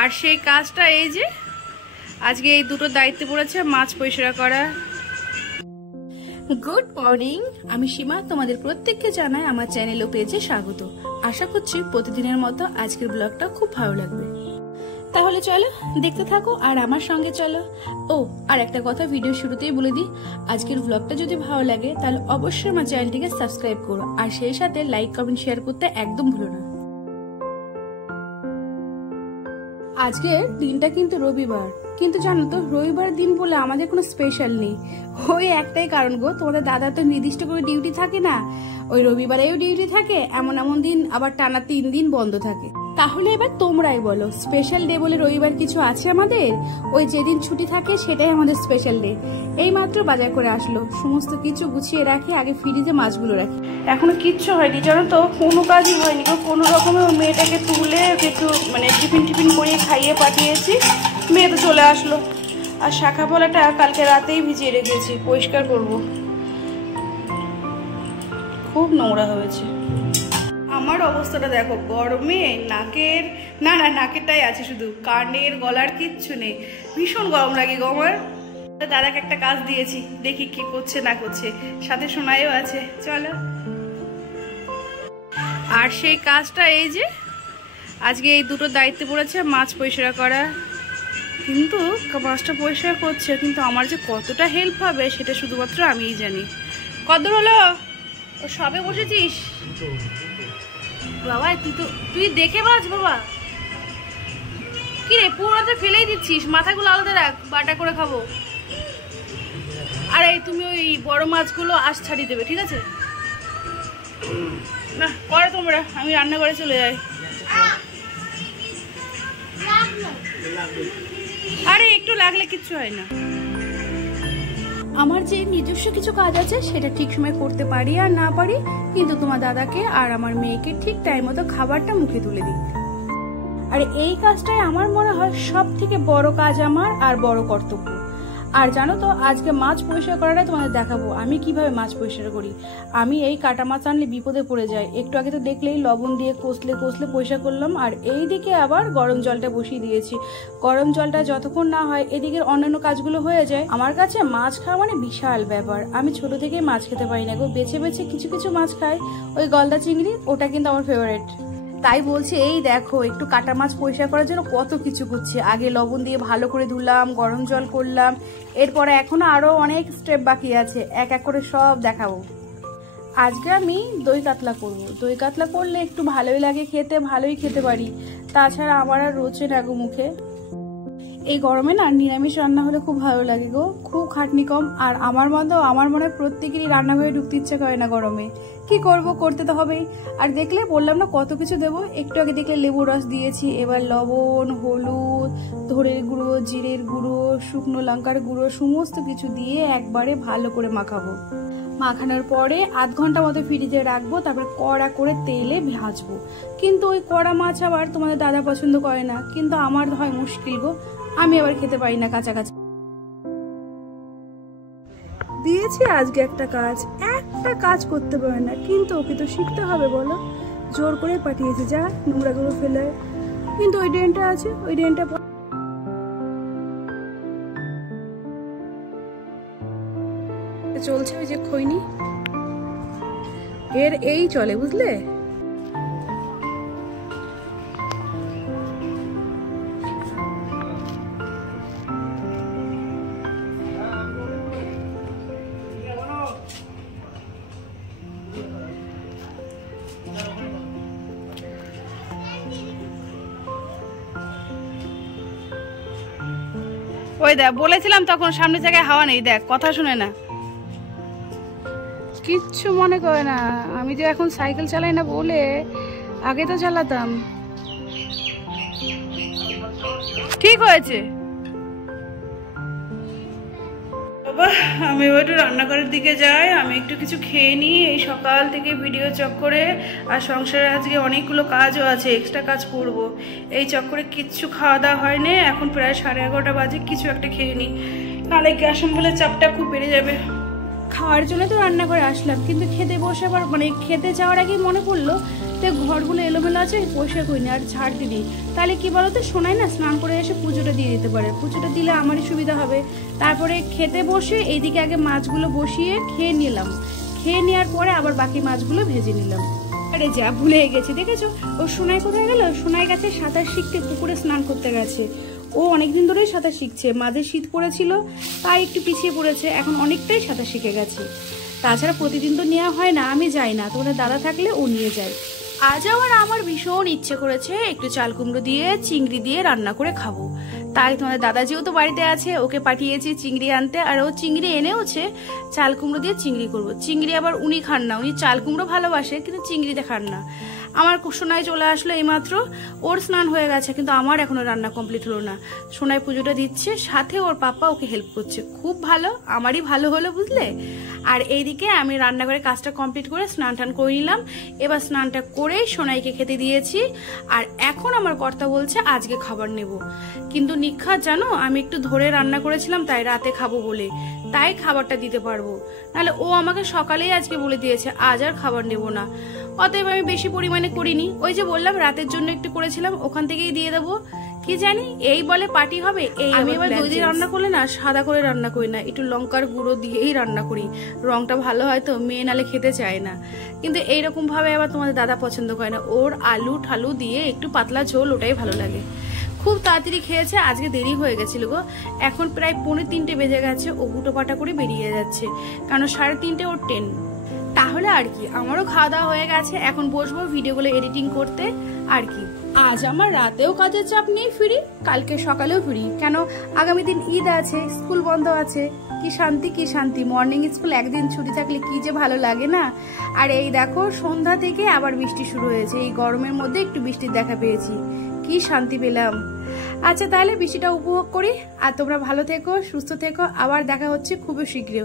আর সেই কাজটা এই যে আজকে এই দুটো দায়িত্ব পড়েছে, মাছ পরিষ্কার করা। গুড মর্নিং, আমি সীমা, তোমাদের প্রত্যেককে জানাই আমার চ্যানেল ও পেজে স্বাগত। আশা করছি প্রতিদিনের মতো আজকের ব্লগটা খুব ভালো লাগবে। তাহলে চলো দেখতে থাকো আর আমার সঙ্গে চলো। ও আর একটা কথা ভিডিও শুরুতেই বলে দিই, আজকের ব্লগটা যদি ভালো লাগে তাহলে অবশ্যই আমার চ্যানেলটিকে সাবস্ক্রাইব করো আর সেই সাথে লাইক কমেন্ট শেয়ার করতে একদম ভুলো না। আজকের দিনটা কিন্তু রবিবার, কিন্তু জানো তো রবিবার দিন বলে আমাদের কোনো স্পেশাল নেই। ওই একটাই কারণ গো, তোমাদের দাদা তো নির্দিষ্ট করে ডিউটি থাকে না, ওই রবিবারেও ডিউটি থাকে, এমন এমন দিন আবার টানা 3 দিন বন্ধ থাকে। তাহলে এবার তোমরাই বলো, স্পেশাল ডে বলে রবিবার কিছু আছে আমাদের? ওই যেদিন ছুটি থাকে সেটাই আমাদের স্পেশাল ডে। এই মাত্র বাজার করে আসলো, সমস্ত কিছু গুছিয়ে রাখি, আগে ফ্রিজে মাছগুলো রাখি। এখনো কিচ্ছু হয়নি জানো তো, কোনো কাজই হয়নি গো। কোনো রকমে ওই মেয়েটাকে তুলে একটু টিফিন করিয়ে খাইয়ে পাঠিয়েছি, মেয়ে তো চলে আসলো। আর শাখা পোলাটা কালকে রাতেই ভিজিয়ে রেখেছি, পরিষ্কার করব। খুব নোংরা হয়েছে। আমার অবস্থাটা দেখো, গরমে নাকের নাকেরটাই আছে শুধু, কানের গলার কিচ্ছু নেই, ভীষণ গরম লাগে গো আমার। দাদাকে একটা কাজ দিয়েছি, দেখি কি করছে না করছে, সাথে শোনায়ও আছে, চলো। আর সেই কাজটা এই যে আজকে এই দুটো দায়িত্ব পড়েছে, মাছ পরিষ্কার করা। কিন্তু মাছটা পরিষ্কার করছে, কিন্তু আমার যে কতটা হেল্প হবে সেটা শুধুমাত্র আমিই জানি। কতদূর হলো? ও সবে বসেছিস বাবা? তুই দেখে বাজ বাবা। কি রে, পুরোটা ফেলেই দিচ্ছিস, মাথাগুলো আলাদা রাখ, বাটা করে খাবো। আর এই তুমি ওই বড় মাছগুলো আঁশ ছাড়িয়ে দেবে, ঠিক আছে? না করো তোমরা, আমি রান্নাঘরে চলে যাই। আরে একটু লাগলে কিচ্ছু হয় না। আমার যে নিজস্ব কিছু কাজ আছে সেটা ঠিক সময় করতে পারি আর না পারি, কিন্তু তোমার দাদাকে আর আমার মেয়েকে ঠিক টাইম মতো খাবারটা মুখে তুলে দিই। আর এই কাজটাই আমার মনে হয় সব থেকে বড় কাজ আমার আর বড় কর্তব্য। আর জানো তো, আজকে মাছ পরিষ্কার করাটা তোমাদের দেখাবো আমি কিভাবে মাছ পরিষ্কার করি। আমি এই কাটা মাছ আনলে বিপদে পড়ে যাই, একটু আগে তো দেখলেই লবণ দিয়ে কষলে পরিষ্কার করলাম। আর এই দিকে আবার গরম জলটা বসিয়ে দিয়েছি, গরম জলটা যতক্ষণ না হয় এদিকের অন্যান্য কাজগুলো হয়ে যায়। আমার কাছে মাছ খাওয়া মানে বিশাল ব্যাপার, আমি ছোট থেকেই মাছ খেতে পারি না গো, বেছে বেছে কিছু কিছু মাছ খাই। ওই গলদা চিংড়ি, ওটা কিন্তু আমার ফেভারিট। তাই বলছি, এই দেখো একটু কাটা মাছ পরিষ্কার করার জন্য কত কিছু করছি। আগে লবণ দিয়ে ভালো করে ধুলাম, গরম জল করলাম, এরপরে এখনো আরো অনেক স্টেপ বাকি আছে, এক এক করে সব দেখাবো। আজকে আমি দই কাতলা করব। দই কাতলা করলে একটু ভালোই লাগে খেতে, ভালোই খেতে পারি, তাছাড়া আমার আর রোচে না গো মুখে। এই গরমে না নিরামিষ রান্না হলে খুব ভালো লাগে গো, খুব খাটনি কম। আর আমার মনে হয় প্রত্যেকেরই রান্নাঘরে ঢুকতে ইচ্ছা করে না গরমে, কি করব, করতে তো হবেই। আর দেখলে বললাম না কত কিছু দেবো, একটু আগে দেখলে লেবুর রস দিয়েছি, এবার লবণ, হলুদ, ধনের গুঁড়ো, জিরের গুঁড়ো, শুকনো লঙ্কার গুঁড়ো সমস্ত কিছু দিয়ে একবারে ভালো করে মাখাবো। মাখানোর পরে আধ ঘন্টা মতো ফ্রিজে রাখবো, তারপর কড়া করে তেলে ভাজবো। কিন্তু ওই কড়া মাছ আবার তোমাদের দাদা পছন্দ করে না, কিন্তু আমার হয় মুশকিল গো, আমি আবার খেতে পারি না কাঁচা কাঁচা। দিয়েছি আজকে একটা কাজ করতে পারে না, কিন্তু ওকে তো শিখতে হবে বলো, জোর করে পাঠিয়েছে, যা নোংরাগুলো ফেলে। কিন্তু ওই ড্রেনটা আছে, ওই ড্রেনটা চলছে, ওই যে খৈনি এর এই চলে, বুঝলে? ওই দেখ, বলেছিলাম তখন সামনে জায়গায় হাওয়া নেই, দেখ কথা শুনে না, কিচ্ছু মনে করে না। আমি যে এখন সাইকেল চালাই না বলে, আগে তো চালাতাম। ঠিক হয়েছে বাবা, আমি একটু রান্নাঘরের দিকে যাই, আমি একটু কিছু খেয়ে নিই। এই সকাল থেকে ভিডিও চক্করে আর সংসারে আজকে অনেকগুলো কাজও আছে, এক্সট্রা কাজ করব, এই চক্করে কিচ্ছু খাওয়া দাওয়া হয়নি। এখন প্রায় 11:30 বাজে, কিছু একটা খেয়ে নিই, নাহলে গ্যাস অম্বলের চাপটা খুব বেড়ে যাবে। খাওয়ার জন্য তো রান্না করে আসলাম, কিন্তু খেতে বসে আবার খেতে যাওয়ার আগে মনে পড়লো তো ঘরগুলো এলোমেলো আছে, পরিষ্কার করিনি আর ঝাড় দিদি। তাহলে কি বলতো, শোনাই না স্নান করে এসে পুজোটা দিয়ে দিতে পারে, পুজোটা দিলে আমারই সুবিধা হবে। তারপরে খেতে বসে এইদিকে আগে মাছগুলো বসিয়ে খেয়ে নিলাম, খেয়ে নেওয়ার পরে আবার বাকি মাছগুলো ভেজে নিলাম। আরে যা ভুলে গেছে, দেখেছো ও সোনাই কোথায় গেল? সোনাই গেছে সাঁতার শিখতে, পুকুরে স্নান করতে গেছে। ও অনেকদিন ধরেই সাঁতার শিখছে, মাঝে শীত পড়েছিল তাই একটু পিছিয়ে পড়েছে, এখন অনেকটাই সাঁতার শিখে গেছে। তাছাড়া প্রতিদিন তো নেওয়া হয় না, আমি যাই না, তোমাদের দাদা থাকলে ও নিয়ে যায়। আজ আবার আমার ভীষণ ইচ্ছে করেছে একটু চাল কুমড়ো দিয়ে চিংড়ি দিয়ে রান্না করে খাবো। তাই তোমাদের দাদা যেহেতু বাড়িতে আছে, ওকে পাঠিয়েছি চিংড়ি আনতে, আর ও চিংড়ি এনেওছে। চাল কুমড়ো দিয়ে চিংড়ি করবো। চিংড়ি আবার উনি খান না, উনি চাল কুমড়ো ভালোবাসে কিন্তু চিংড়িতে খান না। আমার সোনাই চলে আসলো এইমাত্র, ওর স্নান হয়ে গেছে কিন্তু আমার এখনো রান্না কমপ্লিট হলো না। সোনাই পুজোটা দিচ্ছে, সাথে ওর পাপা ওকে হেল্প করছে, খুব ভালো, আমারই ভালো হলো বুঝলে। আর এইদিকে আমি রান্নাঘরে কাজটা কমপ্লিট করে স্নান টান করে নিলাম। এবার স্নানটা করেই সোনাইকে খেতে দিয়েছি। আর এখন আমার কর্তা বলছে আজকে খাবার নেব, কিন্তু নিক্ষাত জানো আমি একটু ধরে রান্না করেছিলাম তাই রাতে খাবো বলে, তাই খাবারটা দিতে পারবো, নাহলে ও আমাকে সকালেই আজকে বলে দিয়েছে আজ আর খাবার নেব না। অতএব আমি বেশি পরিমাণে করিনি, ওই যে বললাম রাতের জন্য একটু করেছিলাম, ওখান থেকেই দিয়ে দেবো। কি জানি এই বলে পার্টি হবে। এই আমি এবার দই দিয়ে রান্না করলে না সাদা করে রান্না করি না, একটু লঙ্কার গুঁড়ো দিয়েই রান্না করি, রংটা ভালো হয় তো, মেয়ে নালে খেতে চায় না। কিন্তু এইরকম ভাবে আবার তোমাদের দাদা পছন্দ করে না, ওর আলু ঠালু দিয়ে একটু পাতলা ঝোল, ওটাই ভালো লাগে। খুব তাড়াতাড়ি খেয়েছে, আজকে দেরি হয়ে গেছিল গো, এখন প্রায় 2:45 বেজে গেছে। ও হুটো পাটা করে বেরিয়ে যাচ্ছে, কারণ 3:30 ওর ট্রেন। তাহলে আর কি, আমারও খাওয়া দাওয়া হয়ে গেছে, এখন বসবো ভিডিওগুলো এডিটিং করতে। আর কি আজ আমার রাতেও কাজের চাপ নেই, ফ্রি, কালকে সকালেও ফ্রি, কেন আগামী দিন ঈদ আছে, স্কুল বন্ধ আছে। কি শান্তি, কি শান্তি, মর্নিং স্কুল একদিন ছুটি থাকলে কি যে ভালো লাগে না। আর এই দেখো সন্ধ্যা থেকে আবার বৃষ্টি শুরু হয়েছে, এই গরমের মধ্যে একটু বৃষ্টির দেখা পেয়েছি, কি শান্তি পেলাম। আচ্ছা তাহলে বৃষ্টিটা উপভোগ করি, আর তোমরা ভালো থেকো, সুস্থ থেকো, আবার দেখা হচ্ছে খুবই শীঘ্র।